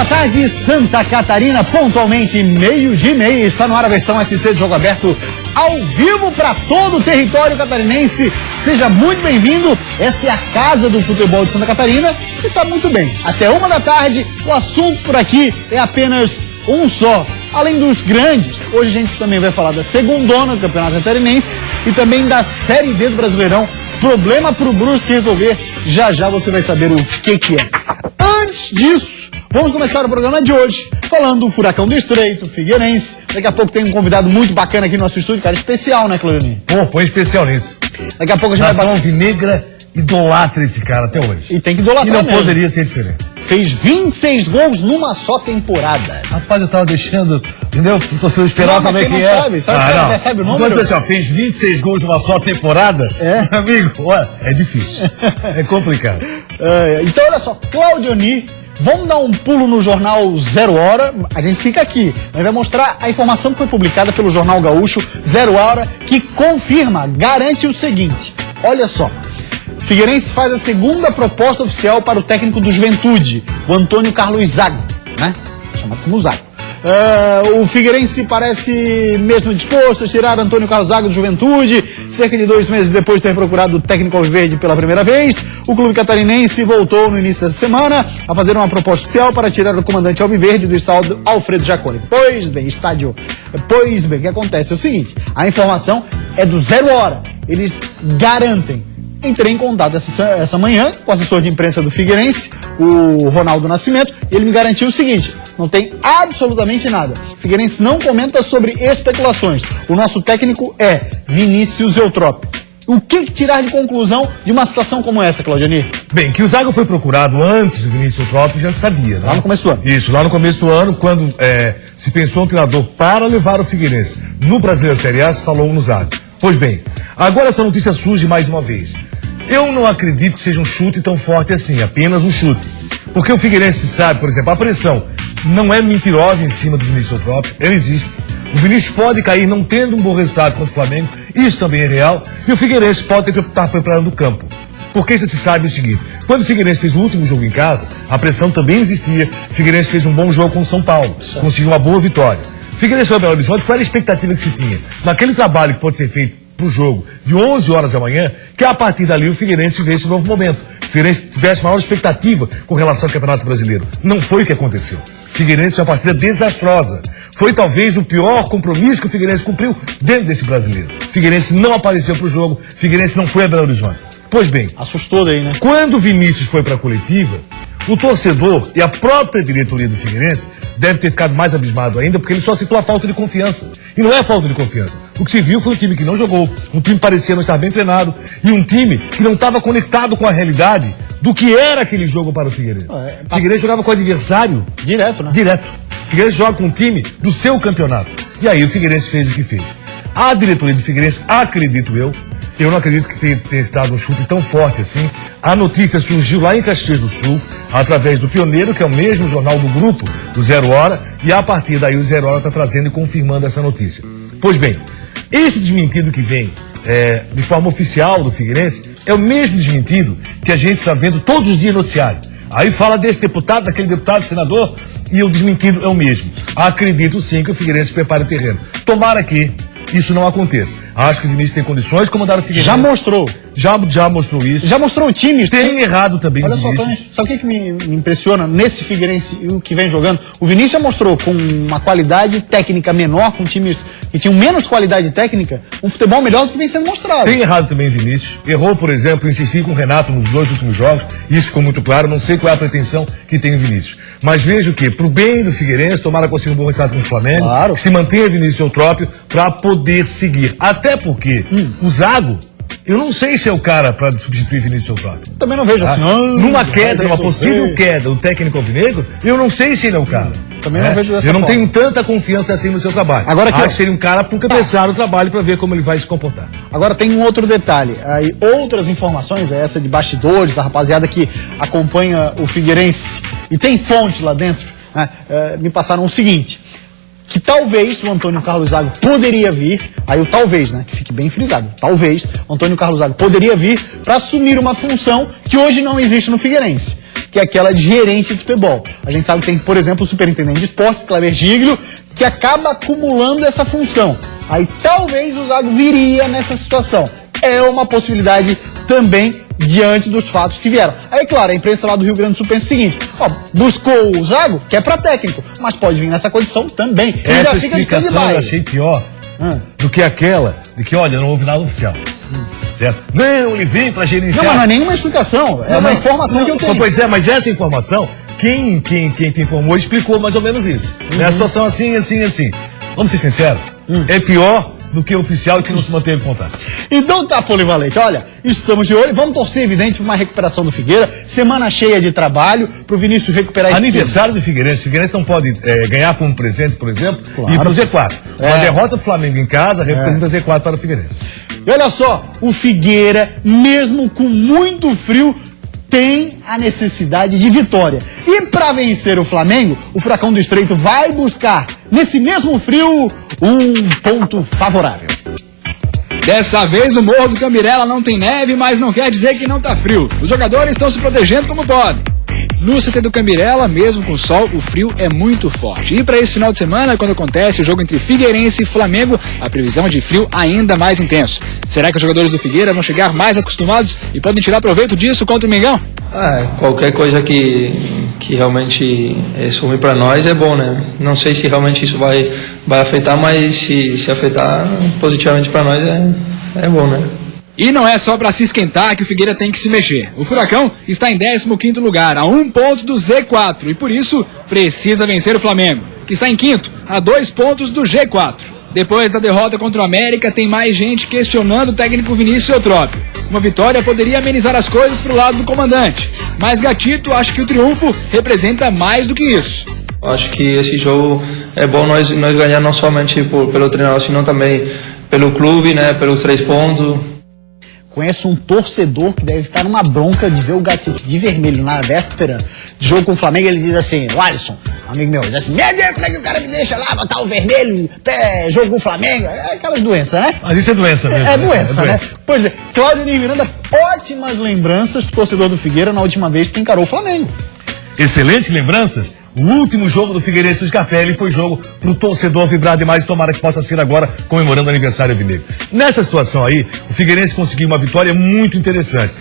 Boa tarde, Santa Catarina, pontualmente meio-dia e meia, está no ar a versão SC de Jogo Aberto ao vivo para todo o território catarinense. Seja muito bem-vindo, essa é a casa do futebol de Santa Catarina, se sabe muito bem. Até 1 da tarde, o assunto por aqui é apenas um só. Além dos grandes, hoje a gente também vai falar da segundona do Campeonato Catarinense e também da Série D do Brasileirão. Problema pro Brusque resolver, já já você vai saber o que é. Antes disso, vamos começar o programa de hoje falando do Furacão do Estreito, Figueirense. Daqui a pouco tem um convidado muito bacana aqui no nosso estúdio, cara, especial, né, Cleoni? Pô, põe especial nisso. Daqui a pouco a gente Nação vai... Alvinegra idolatra esse cara até hoje. E tem que idolatrar E não mesmo. poderia ser diferente. Fez 26 gols numa só temporada. Rapaz, eu tava deixando, entendeu? O torcedor esperar Não, como é mas que quem é. não sabe, já sabe o número? Enquanto assim, ó, fez 26 gols numa só temporada, É. meu amigo, ó, é difícil. É complicado. Então, olha só, Claudioni, vamos dar um pulo no jornal 0 Hora. A gente fica aqui, mas vai mostrar a informação que foi publicada pelo Jornal Gaúcho 0 Hora, que confirma, garante o seguinte. Olha só. Figueirense faz a segunda proposta oficial para o técnico do Juventude, o Antônio Carlos Zago, né? Chamado como Zago. O Figueirense parece mesmo disposto a tirar Antônio Carlos Zago do Juventude, cerca de 2 meses depois de ter procurado o técnico alviverde pela primeira vez. O clube catarinense voltou no início dessa semana a fazer uma proposta oficial para tirar o comandante alviverde do estádio Alfredo Jaconi. Pois bem, o que acontece é o seguinte, a informação é do 0 Hora, eles garantem. Entrei em contato essa manhã com o assessor de imprensa do Figueirense, o Ronaldo Nascimento, e ele me garantiu o seguinte, não tem absolutamente nada. O Figueirense não comenta sobre especulações. O nosso técnico é Vinícius Eutrópio. O que tirar de conclusão de uma situação como essa, Claudioni? Bem, que o Zago foi procurado antes do Vinícius Eutrópio já sabia, né? Lá no começo do ano. Isso, lá no começo do ano, quando se pensou um treinador para levar o Figueirense no Brasileiro Série A, se falou no Zago. Pois bem, agora essa notícia surge mais uma vez. Eu não acredito que seja um chute tão forte assim, apenas um chute. Porque o Figueirense sabe, por exemplo, a pressão não é mentirosa em cima do Vinícius Eutrópio, ela existe. O Vinícius pode cair não tendo um bom resultado contra o Flamengo, isso também é real, e o Figueirense pode estar preparando o campo. Porque isso se sabe o seguinte, quando o Figueirense fez o último jogo em casa, a pressão também existia, o Figueirense fez um bom jogo com o São Paulo, conseguiu uma boa vitória. O Figueirense foi a Belo Horizonte, qual era a expectativa que se tinha? Naquele trabalho que pode ser feito pro jogo de 11 horas da manhã, que a partir dali o Figueirense tivesse um novo momento. O Figueirense tivesse maior expectativa com relação ao Campeonato Brasileiro. Não foi o que aconteceu. O Figueirense foi uma partida desastrosa. Foi talvez o pior compromisso que o Figueirense cumpriu dentro desse brasileiro. O Figueirense não apareceu pro jogo, o Figueirense não foi a Belo Horizonte. Pois bem, Assustou daí, né? quando o Vinícius foi para a coletiva, o torcedor e a própria diretoria do Figueirense deve ter ficado mais abismado ainda, porque ele só citou a falta de confiança. E não é falta de confiança. O que se viu foi um time que não jogou, um time que parecia não estar bem treinado, e um time que não estava conectado com a realidade do que era aquele jogo para o Figueirense. O Figueirense jogava com o adversário Direto, né? direto. O Figueirense joga com um time do seu campeonato. E aí o Figueirense fez o que fez. A diretoria do Figueirense, acredito eu não acredito que tenha se dado um chute tão forte assim. A notícia surgiu lá em Caxias do Sul, através do Pioneiro, que é o mesmo jornal do grupo do 0 Hora, e a partir daí o 0 Hora está trazendo e confirmando essa notícia. Pois bem, esse desmentido que vem de forma oficial do Figueirense é o mesmo desmentido que a gente está vendo todos os dias no noticiário. Aí fala desse deputado, daquele deputado, senador, e o desmentido é o mesmo. Acredito sim que o Figueirense prepare o terreno. Tomara que isso não aconteça. Acho que o Vinícius tem condições de comandar o Figueirense. Já mostrou. Já mostrou isso. Já mostrou o time. Tem errado também Olha o só, Vinícius. sabe o que me impressiona nesse Figueirense e o que vem jogando? O Vinícius já mostrou com uma qualidade técnica menor, com times que tinham menos qualidade técnica, um futebol melhor do que vem sendo mostrado. Tem errado também o Vinícius. Errou, por exemplo, insistir com o Renato nos 2 últimos jogos. Isso ficou muito claro. Não sei qual é a pretensão que tem o Vinícius. Mas vejo que, pro bem do Figueirense, tomara que consiga um bom resultado com o Flamengo, claro, que se mantenha Vinícius Eutrópio para poder seguir. Até porque o Zago, eu não sei se é o cara para substituir Vinícius Eutrópio. Também não vejo assim. Numa queda, numa possível queda, o técnico alvinegro, eu não sei se ele é o cara. Também não vejo dessa Eu não forma. tenho tanta confiança assim no seu trabalho. Agora aqui, acho que seria um cara para começar o trabalho para ver como ele vai se comportar. Agora tem um outro detalhe, aí outras informações, essa de bastidores, da rapaziada que acompanha o Figueirense e tem fonte lá dentro, né, me passaram o seguinte, que talvez o Antônio Carlos Zago poderia vir, aí o talvez, né, que fique bem frisado, talvez o Antônio Carlos Zago poderia vir para assumir uma função que hoje não existe no Figueirense, que é aquela de gerente de futebol. A gente sabe que tem, por exemplo, o superintendente de esportes, Cleber Giglio, que acaba acumulando essa função. Aí talvez o Zago viria nessa situação. É uma possibilidade também diante dos fatos que vieram. Aí, claro, a imprensa lá do Rio Grande do Sul pensa o seguinte, buscou o Zago, que é para técnico, mas pode vir nessa condição também. Essa explicação eu achei pior do que aquela de que, olha, não houve nada oficial. Certo? Não, ele vem para gerenciar. Não, mas não é nenhuma explicação, é uma informação que eu tenho. Pois é, mas essa informação, quem te informou explicou mais ou menos isso. É a situação assim. Vamos ser sinceros, é pior do que oficial que não se manteve contato. Então tá, Polivalente, olha, estamos de olho, vamos torcer, evidente, para uma recuperação do Figueira, semana cheia de trabalho, pro Vinícius recuperar esse aniversário do Figueirense. O Figueirense não pode ganhar como presente, por exemplo, e ir pro Z4. Uma derrota do Flamengo em casa representa Z4 para o Figueirense. E olha só, o Figueira, mesmo com muito frio, tem a necessidade de vitória. E para vencer o Flamengo, o Furacão do Estreito vai buscar, nesse mesmo frio, um ponto favorável. Dessa vez o Morro do Camirela não tem neve, mas não quer dizer que não tá frio. Os jogadores estão se protegendo como podem. No CT do Camirela, mesmo com sol, o frio é muito forte. E para esse final de semana, quando acontece o jogo entre Figueirense e Flamengo, a previsão é de frio ainda mais intenso. Será que os jogadores do Figueira vão chegar mais acostumados e podem tirar proveito disso contra o Mengão? Qualquer coisa que realmente some para nós é bom, né? Não sei se realmente isso vai afetar, mas se afetar positivamente para nós é bom, né? E não é só para se esquentar que o Figueira tem que se mexer. O Furacão está em 15º lugar, a 1 ponto do Z4, e por isso precisa vencer o Flamengo, que está em 5º, a 2 pontos do G4. Depois da derrota contra o América, tem mais gente questionando o técnico Vinícius Eutrópio. Uma vitória poderia amenizar as coisas para o lado do comandante, mas Gatito acha que o triunfo representa mais do que isso. Acho que esse jogo é bom nós ganhar não somente pelo treinador, senão também pelo clube, né, pelos 3 pontos. Conheço um torcedor que deve estar numa bronca de ver o Gatito de vermelho na véspera de jogo com o Flamengo. Ele diz assim, o Alisson, amigo meu, diz assim, meu Deus, como é que o cara me deixa lá botar o vermelho até jogo com o Flamengo? É aquelas doenças, né? Mas isso é doença mesmo. É doença, né? Pois é, Cláudio Miranda, ótimas lembranças do torcedor do Figueira na última vez que encarou o Flamengo. Excelentes lembranças. O último jogo do Figueirense do Scarpelli foi jogo pro torcedor vibrar demais e tomara que possa ser agora comemorando o aniversário vinegro. Nessa situação aí, o Figueirense conseguiu uma vitória muito interessante.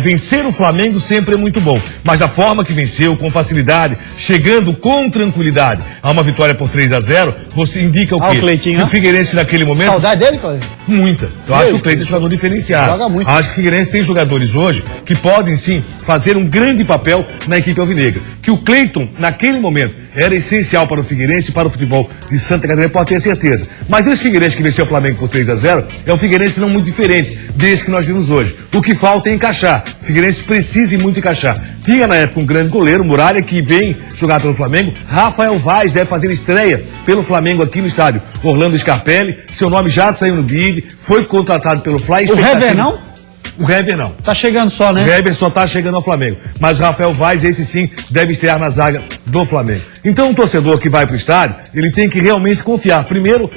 Vencer o Flamengo sempre é muito bom, mas a forma que venceu, com facilidade, chegando com tranquilidade a uma vitória por 3-0, você indica o quê? O Cleitinho, que o Figueirense naquele momento... Saudade dele, Cláudio? Muita. Eu acho que o Cleiton é um jogador diferenciado. Joga muito. Acho que o Figueirense tem jogadores hoje que podem sim fazer um grande papel na equipe alvinegra. Que o Cleiton, naquele momento, era essencial para o Figueirense e para o futebol de Santa Catarina, pode ter certeza. Mas esse Figueirense que venceu o Flamengo por 3-0 é um Figueirense não muito diferente desse que nós vimos hoje. O que falta é encaixar. O Figueirense precisa muito encaixar. Tinha na época um grande goleiro, Muralha, que vem jogar pelo Flamengo. Rafael Vaz deve fazer estreia pelo Flamengo aqui no estádio Orlando Scarpelli. Seu nome já saiu no Big, foi contratado pelo Fly. O Hever não? O Hever não. Tá chegando só, né? O Hever só tá chegando ao Flamengo. Mas o Rafael Vaz, esse sim, deve estrear na zaga do Flamengo. Então, um torcedor que vai pro estádio, ele tem que realmente confiar. Primeiro,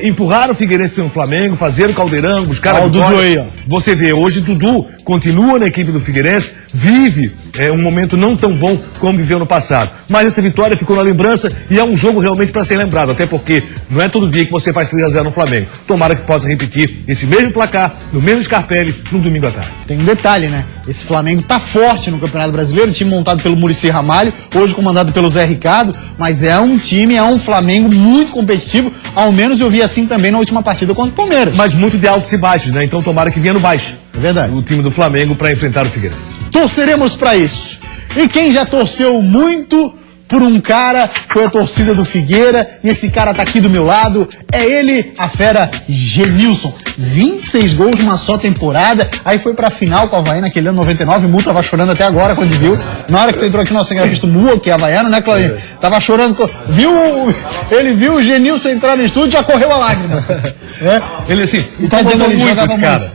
empurrar o Figueirense pelo Flamengo, fazer o caldeirão, buscar a vitória. Dudu aí, ó. Você vê, hoje Dudu continua na equipe do Figueirense, vive um momento não tão bom como viveu no passado. Mas essa vitória ficou na lembrança e é um jogo realmente para ser lembrado. Até porque não é todo dia que você faz 3-0 no Flamengo. Tomara que possa repetir esse mesmo placar, no mesmo Scarpelli, no domingo à tarde. Tem um detalhe, né? Esse Flamengo tá forte no Campeonato Brasileiro, time montado pelo Muricy Ramalho, hoje comandado pelo Zé Ricardo, mas é um time, é um Flamengo muito competitivo, ao menos eu vi assim também na última partida contra o Palmeiras. Mas muito de altos e baixos, né? Então tomara que venha no baixo. É verdade. O time do Flamengo para enfrentar o Figueirense. Torceremos para isso. E quem já torceu muito por um cara foi a torcida do Figueira, e esse cara tá aqui do meu lado, é ele, a fera Genilson. 26 gols numa só temporada, aí foi pra final com o Havaiano naquele ano 99, o Mu tava chorando até agora quando viu. Na hora que tu entrou aqui, nossa, visto o Mu, que é Havaiano, né, Claudinho? Tava chorando, ele viu o Genilson entrar no estúdio e já correu a lágrima. Ele assim, tá dizendo ali, muito jogava esse cara.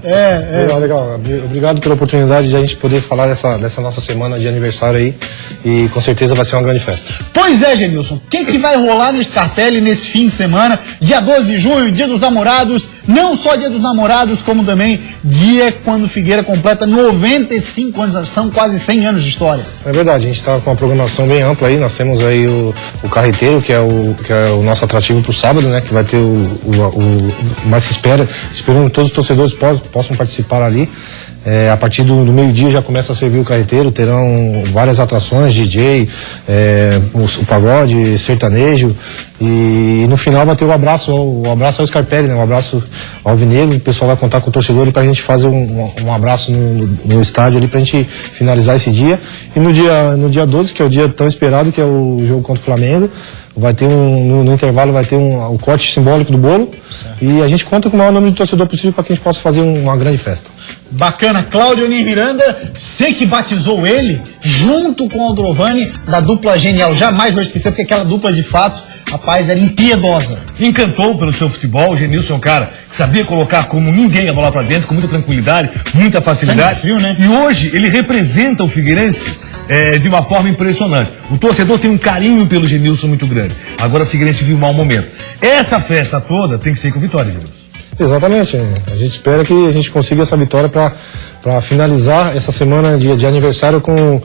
Legal. Obrigado pela oportunidade de a gente poder falar dessa nossa semana de aniversário aí, e com certeza vai ser uma grande festa. Pois é, Genilson, o que vai rolar no Scarpelli nesse fim de semana, dia 12 de junho, dia dos namorados, Não só dia dos namorados, como também dia quando o Figueira completa 95 anos, são quase 100 anos de história. É verdade, a gente está com uma programação bem ampla aí, nós temos aí o Carreteiro, que é o nosso atrativo para o sábado, né, que vai ter mas esperando que todos os torcedores possam participar ali. A partir do meio-dia já começa a servir o carreteiro, terão várias atrações, DJ, o pagode, sertanejo, e no final vai ter o abraço ao Scarpelli, né? Um abraço ao Alvinegro, o pessoal vai contar com o torcedor para a gente fazer um abraço no estádio ali, para a gente finalizar esse dia. E no dia 12, que é o dia tão esperado, que é o jogo contra o Flamengo, vai ter no intervalo vai ter o corte simbólico do bolo, certo. E a gente conta com o maior número de torcedor possível para que a gente possa fazer uma grande festa. Bacana. Cláudio Miranda, você que batizou ele junto com o Aldrovani da dupla genial, jamais vou esquecer, porque aquela dupla de fato, rapaz, era impiedosa. Encantou pelo seu futebol. O Genilson é um cara que sabia colocar como ninguém a bola pra dentro, com muita tranquilidade, muita facilidade. Sangue frio, né? E hoje ele representa o Figueirense de uma forma impressionante. O torcedor tem um carinho pelo Genilson muito grande. Agora o Figueirense viu um mau momento. Essa festa toda tem que ser com vitória, Genilson. Exatamente. A gente espera que a gente consiga essa vitória para finalizar essa semana de aniversário com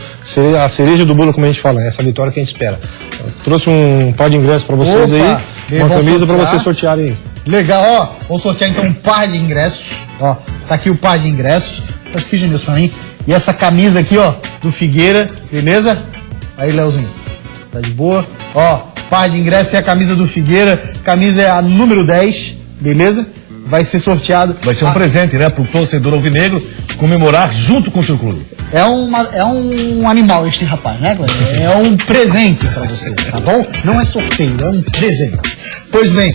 a cereja do bolo, como a gente fala, essa vitória que a gente espera. Eu trouxe um par de ingressos para vocês. Opa, aí, uma camisa para vocês sortearem aí. Legal, ó, vou sortear então um par de ingressos, ó, tá aqui o par de ingressos, traz aqui, Genilson, pra mim, e essa camisa aqui, ó, do Figueira, beleza? Aí, Leozinho, tá de boa? Ó, par de ingressos e a camisa do Figueira, camisa é a número 10, beleza? Vai ser sorteado. Vai ser um presente, né, pro torcedor alvinegro comemorar junto com o seu clube. É um animal este rapaz, né, Cláudio? É um presente pra você, tá bom? Não é sorteio, é um presente. Pois bem,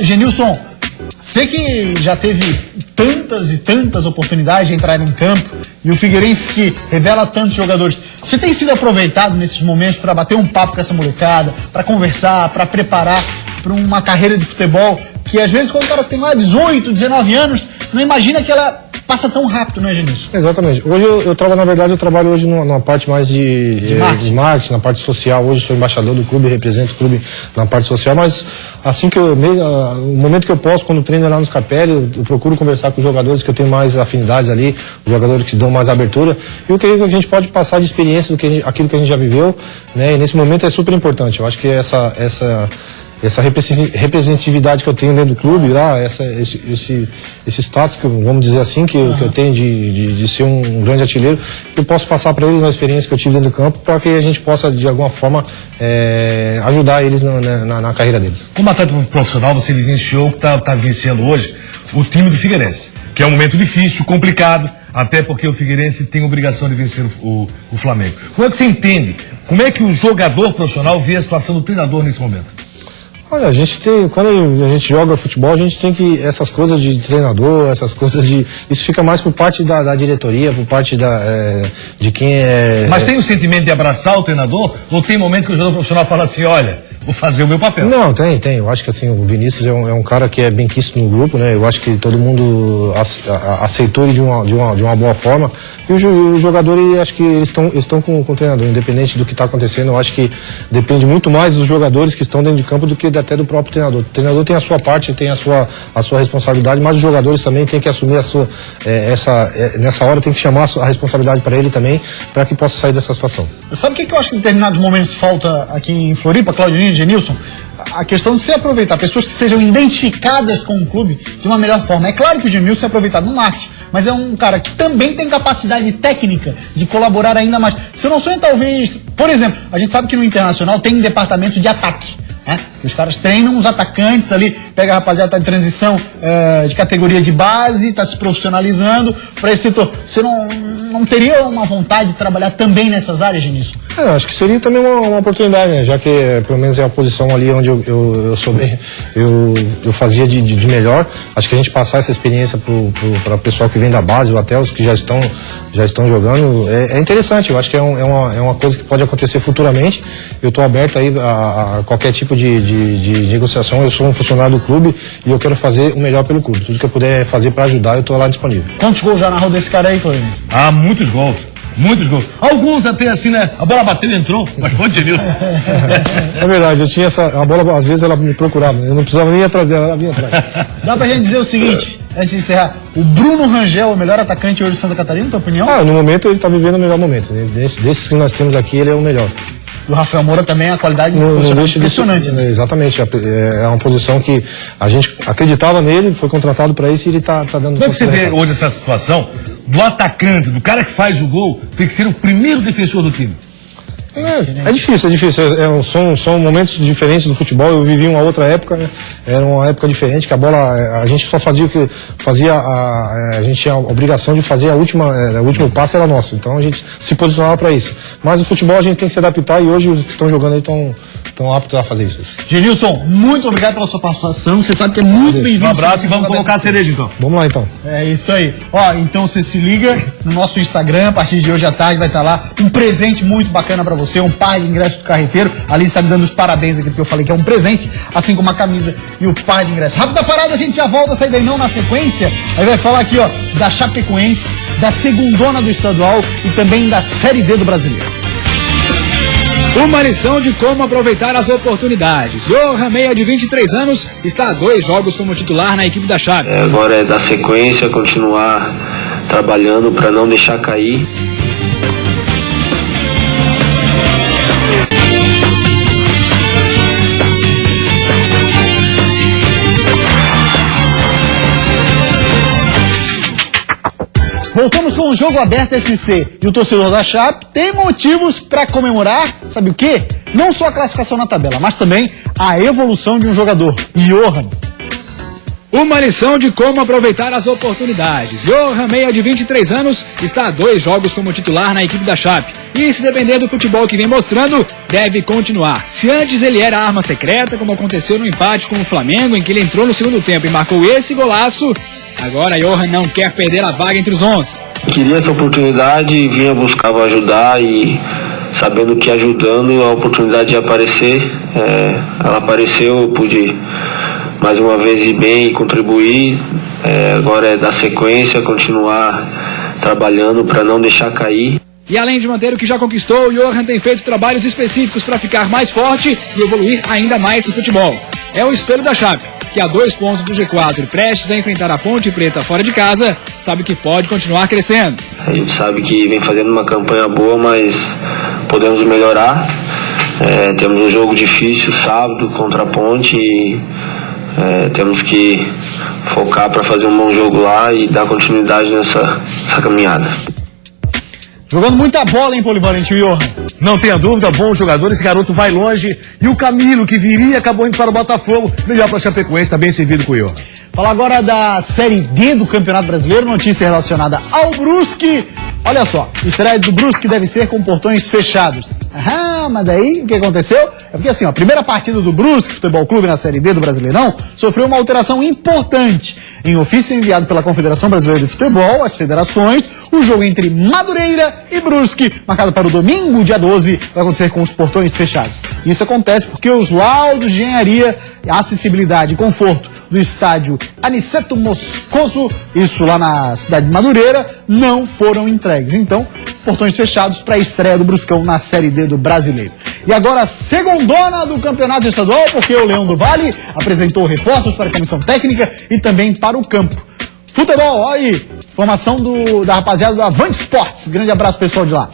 Genilson, você que já teve tantas e tantas oportunidades de entrar em campo, e o Figueirense que revela tantos jogadores, você tem sido aproveitado nesses momentos para bater um papo com essa molecada, para conversar, para preparar para uma carreira de futebol que às vezes quando o cara tem lá 18, 19 anos, não imagina que ela passa tão rápido, né, Genilson? Exatamente. Hoje eu trabalho hoje numa parte mais de marketing, na parte social. Hoje sou embaixador do clube, represento o clube na parte social, mas assim que no momento que eu posso, quando treino lá no Scarpelli, eu procuro conversar com os jogadores que eu tenho mais afinidades ali, os jogadores que dão mais abertura, e o que a gente pode passar de experiência aquilo que a gente já viveu, né? E nesse momento é super importante. Eu acho que essa representatividade que eu tenho dentro do clube, lá, esse status, vamos dizer assim, que eu tenho de ser um grande artilheiro, que eu posso passar para eles na experiência que eu tive dentro do campo, para que a gente possa, de alguma forma, ajudar eles na carreira deles. Como atleta profissional, você vivenciou o que está vencendo hoje o time do Figueirense, que é um momento difícil, complicado, até porque o Figueirense tem obrigação de vencer o Flamengo. Como é que você entende? Como é que o jogador profissional vê a situação do treinador nesse momento? Olha, quando a gente joga futebol, a gente tem que, essas coisas de treinador, isso fica mais por parte da diretoria, por parte de quem é... Mas tem o sentimento de abraçar o treinador, ou tem momento que o jogador profissional fala assim, olha, vou fazer o meu papel? Não, tem. Eu acho que assim, o Vinícius é um cara que é bem quisto no grupo, né? Eu acho que todo mundo aceitou ele de uma boa forma. E o jogador, acho que eles estão com o treinador, independente do que está acontecendo. Eu acho que depende muito mais dos jogadores que estão dentro de campo do que até do próprio treinador. O treinador tem a sua parte, tem a sua responsabilidade, mas os jogadores também têm que assumir nessa hora tem que chamar a responsabilidade para ele também, para que possa sair dessa situação. Sabe o que eu acho que em determinados momentos falta aqui em Floripa, Claudinho e Genilson? A questão de se aproveitar, pessoas que sejam identificadas com o clube de uma melhor forma. É claro que o Genilson é aproveitado no marketing, mas é um cara que também tem capacidade técnica de colaborar ainda mais. Se eu não sonho, talvez... Por exemplo, a gente sabe que no Internacional tem um departamento de ataque. Os caras treinam os atacantes ali, pega a rapaziada, tá em transição de categoria de base, tá se profissionalizando para esse setor. Você não teria uma vontade de trabalhar também nessas áreas, Genilson? Acho que seria também uma oportunidade, né? Já que pelo menos é a posição ali onde eu sou bem, eu fazia de melhor. Acho que a gente passar essa experiência para o pessoal que vem da base ou até os que já estão jogando é interessante. Eu acho que é uma coisa que pode acontecer futuramente. Eu estou aberto aí a qualquer tipo de negociação. Eu sou um funcionário do clube e eu quero fazer o melhor pelo clube. Tudo que eu puder fazer para ajudar, eu estou lá disponível. Quantos gols já narrou desse cara aí, Cláudio? Muitos gols. Muitos gols. Alguns até assim, né? A bola bateu e entrou, mas foi de Genilson. É verdade, eu tinha a bola, às vezes ela me procurava, eu não precisava nem ir atrás dela, ela vinha atrás. Dá pra gente dizer o seguinte, antes de encerrar, o Bruno Rangel é o melhor atacante hoje de Santa Catarina, na tua opinião? No momento ele tá vivendo o melhor momento. Desses que nós temos aqui, ele é o melhor. O Rafael Moura também, a qualidade Não deixa impressionante. né? Exatamente, é uma posição que a gente acreditava nele, foi contratado para isso e ele tá dando... Como é que você vê hoje essa situação do atacante, do cara que faz o gol, tem que ser o primeiro defensor do time? É difícil. São momentos diferentes do futebol. Eu vivi uma outra época, né? Era uma época diferente, que a bola, a gente só fazia o que fazia, a gente tinha a obrigação de fazer o último passe era nosso. Então a gente se posicionava para isso. Mas o futebol a gente tem que se adaptar e hoje os que estão jogando aí estão aptos a fazer isso. Genilson, muito obrigado pela sua participação. Você sabe que é muito bem-vindo. Um abraço e vamos colocar a cereja então. Vamos lá então. É isso aí. Ó, então você se liga no nosso Instagram, a partir de hoje à tarde vai estar lá um presente muito bacana pra você, um par de ingressos do Carreteiro. A Alice está me dando os parabéns aqui, porque eu falei que é um presente, assim como a camisa e o par de ingressos. Rápida parada, a gente já volta, sai daí não na sequência. Aí vai falar aqui, ó, da Chapecoense, da segundona do estadual e também da Série D do Brasileiro. Uma lição de como aproveitar as oportunidades. Johan Meia, de 23 anos, está a 2 jogos como titular na equipe da Chape. Agora é dar sequência, continuar trabalhando para não deixar cair. Voltamos com o Jogo Aberto SC e o torcedor da Chape tem motivos para comemorar, sabe o quê? Não só a classificação na tabela, mas também a evolução de um jogador, Johan. Uma lição de como aproveitar as oportunidades. Johan Meia, de 23 anos, está a 2 jogos como titular na equipe da Chape. E se depender do futebol que vem mostrando, deve continuar. Se antes ele era arma secreta, como aconteceu no empate com o Flamengo, em que ele entrou no segundo tempo e marcou esse golaço, agora Johan não quer perder a vaga entre os 11. Queria essa oportunidade, vinha buscava ajudar e sabendo que ajudando a oportunidade ia aparecer. Ela apareceu, eu pude mais uma vez ir bem e contribuir. Agora é dar sequência, continuar trabalhando para não deixar cair. E além de manter o que já conquistou, o Johan tem feito trabalhos específicos para ficar mais forte e evoluir ainda mais no futebol. É o espelho da Chape, que a 2 pontos do G4 e prestes a enfrentar a Ponte Preta fora de casa, sabe que pode continuar crescendo. A gente sabe que vem fazendo uma campanha boa, mas podemos melhorar. Temos um jogo difícil sábado contra a Ponte e temos que focar para fazer um bom jogo lá e dar continuidade nessa caminhada. Jogando muita bola, hein, Polivalente, o Johan? Não tenha dúvida, bom jogador, esse garoto vai longe. E o Camilo, que viria, acabou indo para o Botafogo. Melhor para a Chapecoense, está bem servido com o Johan. Falar agora da Série D do Campeonato Brasileiro, notícia relacionada ao Brusque. Olha só, o estreia do Brusque deve ser com portões fechados. Mas daí o que aconteceu? É porque assim, a primeira partida do Brusque Futebol Clube na Série D do Brasileirão sofreu uma alteração importante. Em ofício enviado pela Confederação Brasileira de Futebol, as federações, o jogo entre Madureira e Brusque, marcado para o domingo, dia 12, vai acontecer com os portões fechados. Isso acontece porque os laudos de engenharia, acessibilidade e conforto do estádio Aniceto Moscoso, isso lá na cidade de Madureira, não foram entregues. Então, portões fechados para a estreia do Bruscão na Série D do Brasileiro. E agora, segundona do Campeonato Estadual, porque o Leão do Vale apresentou reforços para a comissão técnica e também para o campo. Futebol, olha aí, formação da rapaziada do Avante Esportes. Grande abraço, pessoal de lá.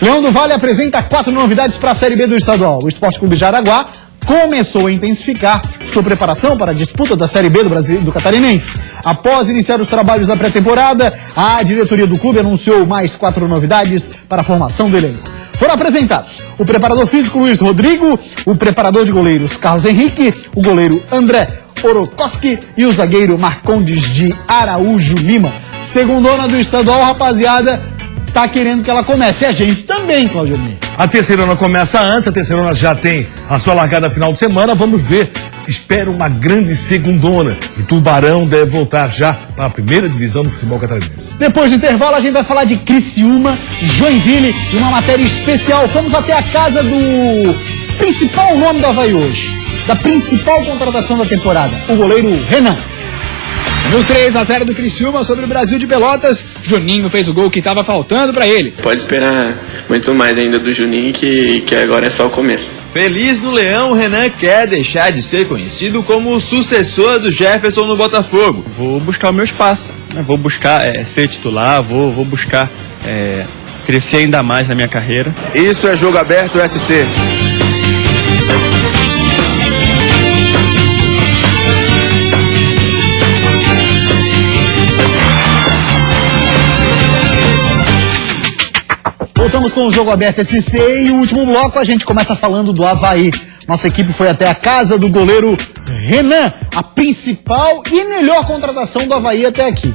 Leão do Vale apresenta 4 novidades para a Série B do estadual. O Esporte Clube Jaraguá começou a intensificar sua preparação para a disputa da Série B do Brasil do Catarinense. Após iniciar os trabalhos da pré-temporada, a diretoria do clube anunciou mais 4 novidades para a formação do elenco. Foram apresentados o preparador físico Luiz Rodrigo, o preparador de goleiros Carlos Henrique, o goleiro André Orokoski e o zagueiro Marcondes de Araújo Lima. Segundona do estadual, rapaziada, tá querendo que ela comece. E a gente também, Cláudio Almeida. A terceirona começa antes, a terceirona já tem a sua largada final de semana. Vamos ver. Espera uma grande segundona. E Tubarão deve voltar já para a primeira divisão do futebol catarinense. Depois do intervalo, a gente vai falar de Criciúma, Joinville e uma matéria especial. Fomos até a casa do principal nome do Avaí hoje, da principal contratação da temporada, o goleiro Renan. No 3-0 do Criciúma sobre o Brasil de Pelotas, Juninho fez o gol que estava faltando para ele. Pode esperar muito mais ainda do Juninho, que agora é só o começo. Feliz no Leão, o Renan quer deixar de ser conhecido como o sucessor do Jefferson no Botafogo. Vou buscar o meu espaço, vou buscar ser titular, vou buscar crescer ainda mais na minha carreira. Isso é Jogo Aberto SC. Voltamos com o Jogo Aberto SC e o último bloco a gente começa falando do Avaí. Nossa equipe foi até a casa do goleiro Renan, a principal e melhor contratação do Avaí até aqui.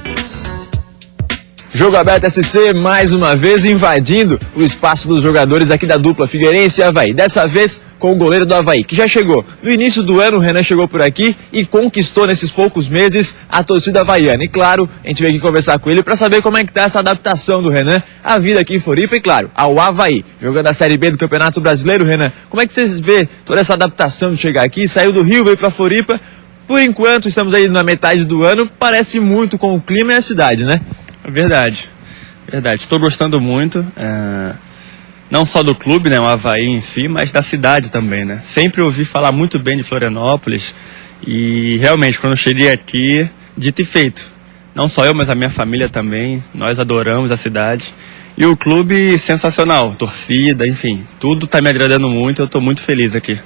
Jogo Aberto SC mais uma vez invadindo o espaço dos jogadores aqui da dupla Figueirense e Avaí. Dessa vez com o goleiro do Avaí, que já chegou. No início do ano o Renan chegou por aqui e conquistou nesses poucos meses a torcida havaiana. E claro, a gente veio aqui conversar com ele para saber como é que tá essa adaptação do Renan à vida aqui em Floripa e claro, ao Avaí. Jogando a Série B do Campeonato Brasileiro, Renan, como é que você vê toda essa adaptação de chegar aqui? Saiu do Rio, veio para Floripa. Por enquanto estamos aí na metade do ano, parece muito com o clima e a cidade, né? Verdade. Estou gostando muito, não só do clube, né, o Avaí em si, mas da cidade também, né. Sempre ouvi falar muito bem de Florianópolis e realmente quando eu cheguei aqui, dito e feito. Não só eu, mas a minha família também, nós adoramos a cidade. E o clube sensacional, torcida, enfim, tudo está me agradando muito, eu estou muito feliz aqui.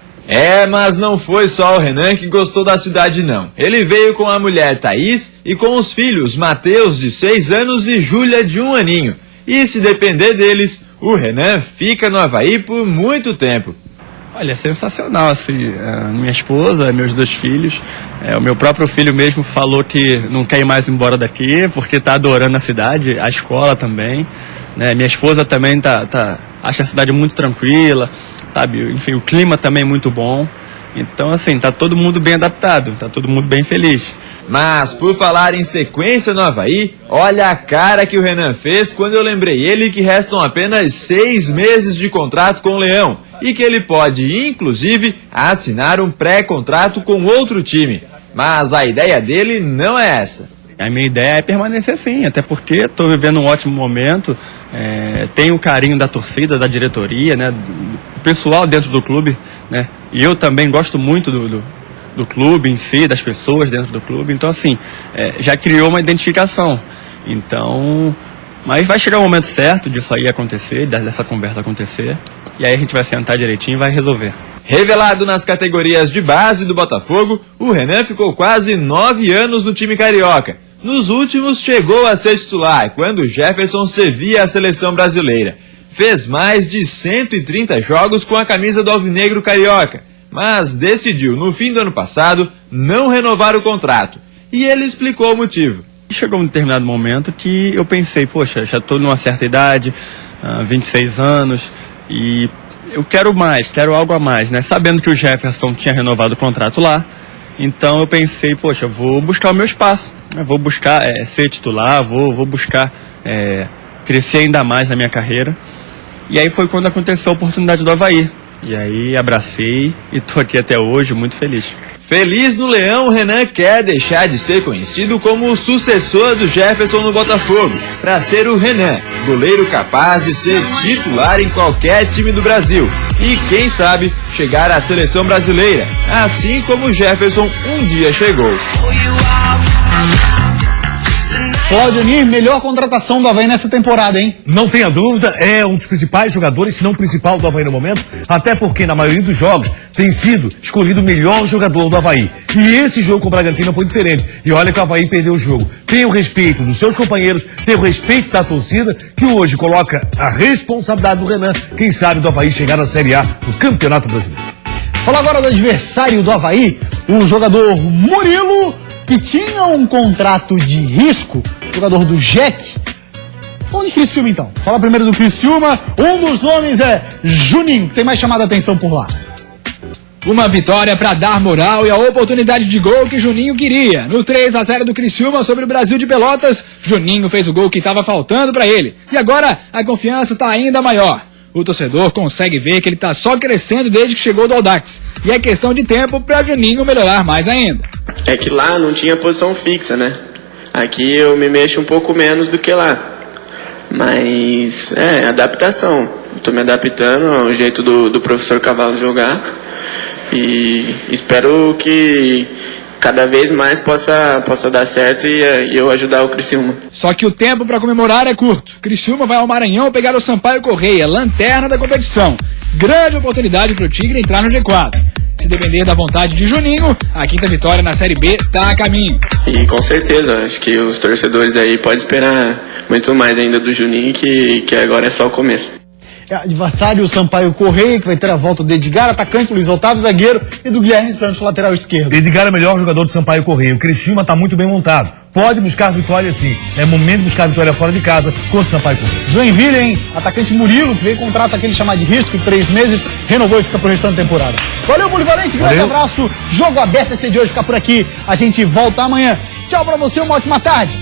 Mas não foi só o Renan que gostou da cidade não. Ele veio com a mulher Thaís e com os filhos Matheus de 6 anos e Júlia de 1 aninho. E se depender deles, o Renan fica no Avaí por muito tempo. Olha, é sensacional, assim, minha esposa, meus 2 filhos, o meu próprio filho mesmo falou que não quer ir mais embora daqui, porque está adorando a cidade, a escola também, né? Minha esposa também acha a cidade muito tranquila, sabe, enfim, o clima também é muito bom. Então, assim, tá todo mundo bem adaptado, tá todo mundo bem feliz. Mas, por falar em sequência no Avaí, olha a cara que o Renan fez quando eu lembrei ele que restam apenas 6 meses de contrato com o Leão e que ele pode, inclusive, assinar um pré-contrato com outro time. Mas a ideia dele não é essa. A minha ideia é permanecer sim, até porque estou vivendo um ótimo momento, tenho o carinho da torcida, da diretoria, né, do pessoal dentro do clube, né, e eu também gosto muito do clube em si, das pessoas dentro do clube, então assim, já criou uma identificação, então, mas vai chegar o momento certo disso aí acontecer, dessa conversa acontecer, e aí a gente vai sentar direitinho e vai resolver. Revelado nas categorias de base do Botafogo, o Renan ficou quase 9 anos no time carioca. Nos últimos chegou a ser titular quando Jefferson servia a seleção brasileira. Fez mais de 130 jogos com a camisa do Alvinegro Carioca, mas decidiu no fim do ano passado não renovar o contrato. E ele explicou o motivo. Chegou um determinado momento que eu pensei, poxa, já estou numa certa idade, 26 anos, e eu quero mais, quero algo a mais, né? Sabendo que o Jefferson tinha renovado o contrato lá, então eu pensei, poxa, eu vou buscar o meu espaço, né? Vou buscar ser titular, vou buscar crescer ainda mais na minha carreira. E aí foi quando aconteceu a oportunidade do Avaí. E aí abracei e estou aqui até hoje, muito feliz. Feliz no Leão, o Renan quer deixar de ser conhecido como o sucessor do Jefferson no Botafogo, para ser o Renan, goleiro capaz de ser titular em qualquer time do Brasil. E quem sabe, chegar à seleção brasileira, assim como o Jefferson um dia chegou. Cláudio Nir, melhor contratação do Avaí nessa temporada, hein? Não tenha dúvida, é um dos principais jogadores, se não o principal do Avaí no momento, até porque na maioria dos jogos tem sido escolhido o melhor jogador do Avaí. E esse jogo com o Bragantino foi diferente. E olha que o Avaí perdeu o jogo. Tem o respeito dos seus companheiros, tem o respeito da torcida, que hoje coloca a responsabilidade do Renan, quem sabe do Avaí chegar na Série A do Campeonato Brasileiro. Falar agora do adversário do Avaí, o jogador Murilo, que tinha um contrato de risco, jogador do Jack. Vamos de Criciúma então. Fala primeiro do Criciúma. Um dos nomes é Juninho, que tem mais chamado a atenção por lá. Uma vitória para dar moral e a oportunidade de gol que Juninho queria. No 3-0 do Criciúma sobre o Brasil de Pelotas, Juninho fez o gol que estava faltando para ele. E agora a confiança está ainda maior. O torcedor consegue ver que ele está só crescendo desde que chegou do Audax. E é questão de tempo para Juninho melhorar mais ainda. É que lá não tinha posição fixa, né? Aqui eu me mexo um pouco menos do que lá. Mas adaptação. Estou me adaptando ao jeito do professor Cavalo jogar. E espero que cada vez mais possa dar certo e eu ajudar o Criciúma. Só que o tempo para comemorar é curto. Criciúma vai ao Maranhão pegar o Sampaio Corrêa, lanterna da competição. Grande oportunidade para o Tigre entrar no G4. Se depender da vontade de Juninho, a quinta vitória na Série B está a caminho. E com certeza, acho que os torcedores aí podem esperar muito mais ainda do Juninho, que agora é só o começo. Adversário, o Sampaio Corrêa, que vai ter a volta do Edgar, atacante, Luiz Otávio, zagueiro, e do Guilherme Santos, lateral esquerdo. Edgar é o melhor jogador do Sampaio Corrêa. O Criciúma está muito bem montado. Pode buscar vitória sim. É momento de buscar vitória fora de casa contra o Sampaio Corrêa. Joinville, hein? Atacante Murilo, que veio contrato aquele chamado de risco, 3 meses, renovou e fica pro restante da temporada. Valeu, Polivalente, grande abraço. Jogo aberto esse de hoje fica por aqui. A gente volta amanhã. Tchau pra você, uma ótima tarde.